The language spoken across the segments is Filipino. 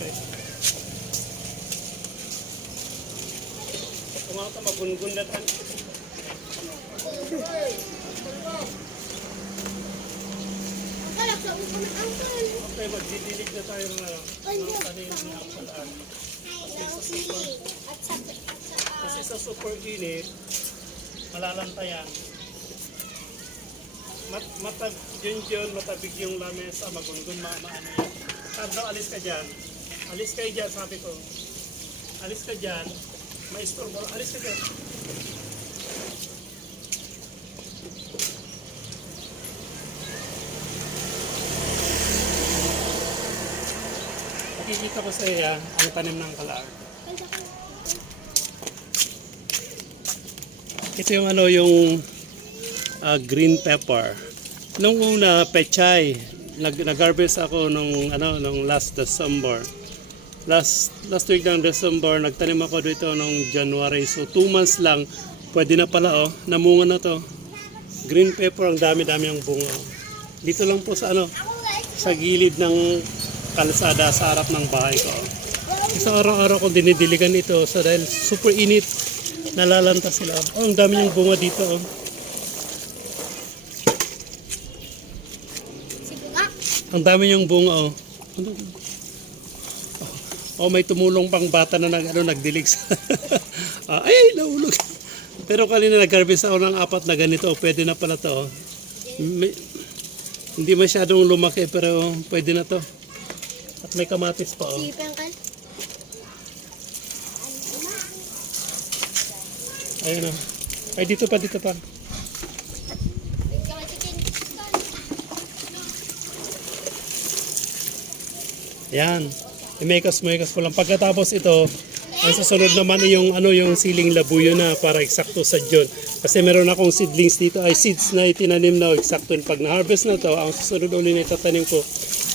Ako ito, magungun na tan. Okay, magdidilig na tayo ng ano, ng tanim ng sa Kasi sa super init, malalantayan. Mat matag yun yun, matabig yung lamesa, magungun, ma maano yan. Tardo, alis ka dyan. Alis kayo dyan, sabi ko. Alis ka dyan. May store. Alis ka dyan. Nakikita ko sa iya ang tanim ng kalaan. Ito yung ano yung ah, green pepper. Nung una pechay, nag nag-harvest ako nung ano nung last December. Last last week ng December nagtanim ako dito nung January. So two months lang pwede na pala oh. Namunga na to. Green pepper ang dami-dami ang bunga. oh. Dito lang po sa ano sa gilid ng kalsada sa harap ng bahay ko. Isang araw-araw ko dinidiligan ito so dahil super init nalalanta sila. Oh, ang dami yung bunga dito. Oh. Nga. Ang dami yung bunga. Oh. Oh, may tumulong pang bata na nag, ano, nagdilig sa... Ah, ay, nahulog. Pero kanina nag-harvest ako ng apat na ganito. Pwede na pala to. oh. May- hindi masyadong lumaki pero pwede na to. At may kamatis pa. Oh. Ayun oh. Ay, dito pa, dito pa. Wait Yan. Imekas-mekas mo lang. Pagkatapos ito, ang susunod naman ay yung ano yung siling labuyo na para eksakto sa John. Kasi meron akong seedlings dito ay seeds na itinanim na eksakto pag na-harvest na to, ang susunod uli na itatanim ko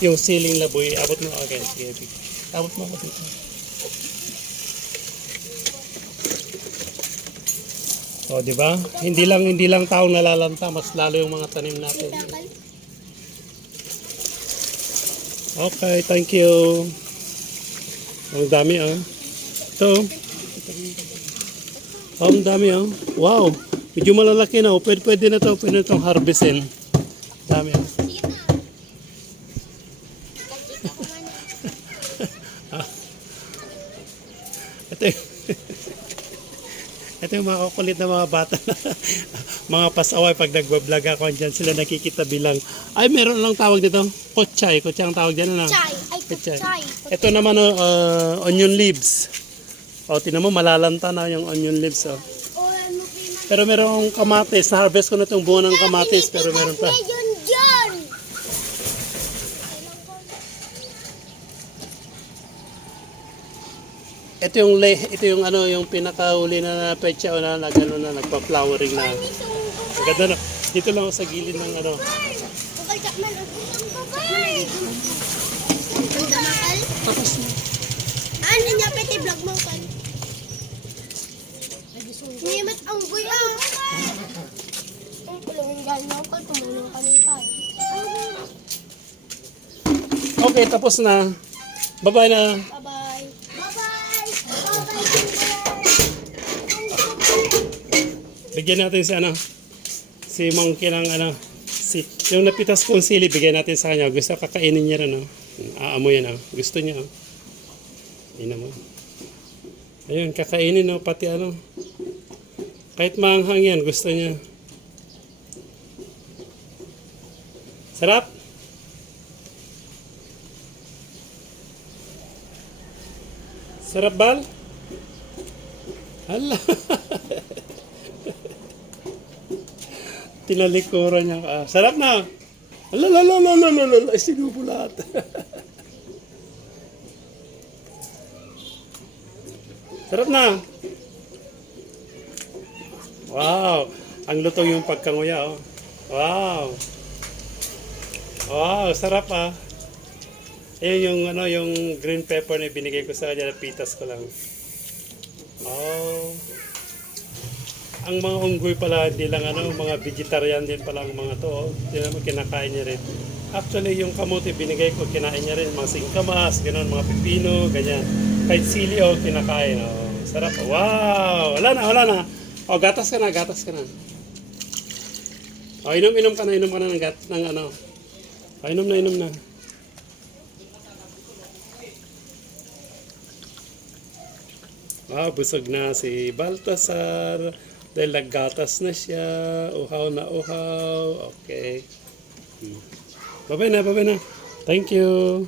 yung siling labuyo. Abot mo okay, sige. Abot mo ako dito. O, di ba? Hindi lang hindi lang taong nalalanta, mas lalo yung mga tanim natin. Okay, thank you. Ang dami ah. Ito. Oh, ang dami ah. Wow. Medyo malalaki na. oh. Pwede, pwede na to. Pwede na itong harvestin. Dami ah. Na. Ito yung, ito mga kukulit na mga bata na mga pasaway pag nagbablog ako dyan sila nakikita bilang ay meron lang tawag dito kotchay kotchay ang tawag dyan ano Chay. Ay, Kotchay. chay. Ito naman oh, uh, onion leaves. O, tinan mo, malalanta na yung onion leaves. Oh. Pero merong kamatis. Na-harvest ko na itong bunga ng kamatis. Pero meron pa. Ito yung, le, ito yung ano, yung pinakahuli na petsa o na, nag, ano, na nagpa-flowering na. Ganda na. Dito lang sa gilid ng ano. Bukal Chapman, ang isang babay. Ang damakal. Tapos na. Ano niya, pwede vlog mo kan? Nimat ang boy ah. Ang kulungin galing ako kal, tumulong kami pa. Okay, tapos na. Bye-bye na. Bye-bye. Bye-bye. Bigyan natin si ano. Si Monkey ng ano. Si, yung napitas kong sili, bigyan natin sa kanya. Gusto kakainin niya rin. Oh. Aamoy yan. Oh. Gusto niya. Oh. Ina mo. Ayun, kakainin. Oh. Pati ano. Kahit maanghang yan, gusto niya. Sarap? Sarap bal? Hala. Tinalikuran niya ka. Sarap na. Ala, la, la, la, la, la, la, la. Sinubo lahat. Sarap na. Wow. Ang lutong yung pagkanguya, oh. Wow. Wow, sarap ah. Ayun yung ano, yung green pepper na binigay ko sa kanya, pitas ko lang. Oh. Ang mga unggoy pala, hindi lang ano, mga vegetarian din pala ang mga to. Oh. Hindi naman kinakain niya rin. Actually, yung kamote binigay ko, kinain niya rin mga singkamas, ganun, mga pipino, ganyan. Kahit sili o kinakain. Oh, sarap. Wow! Wala na, wala na. Oh, gatas ka na, gatas ka na. Oh, inom, inom ka na, inom ka na ng, gat, ng ano. Oh, inom na, inom na. Ah, busog na si Baltasar. Dahil naggatas na siya. Uhaw na uhaw. Okay. Hmm. Babay na, babay na. Thank you.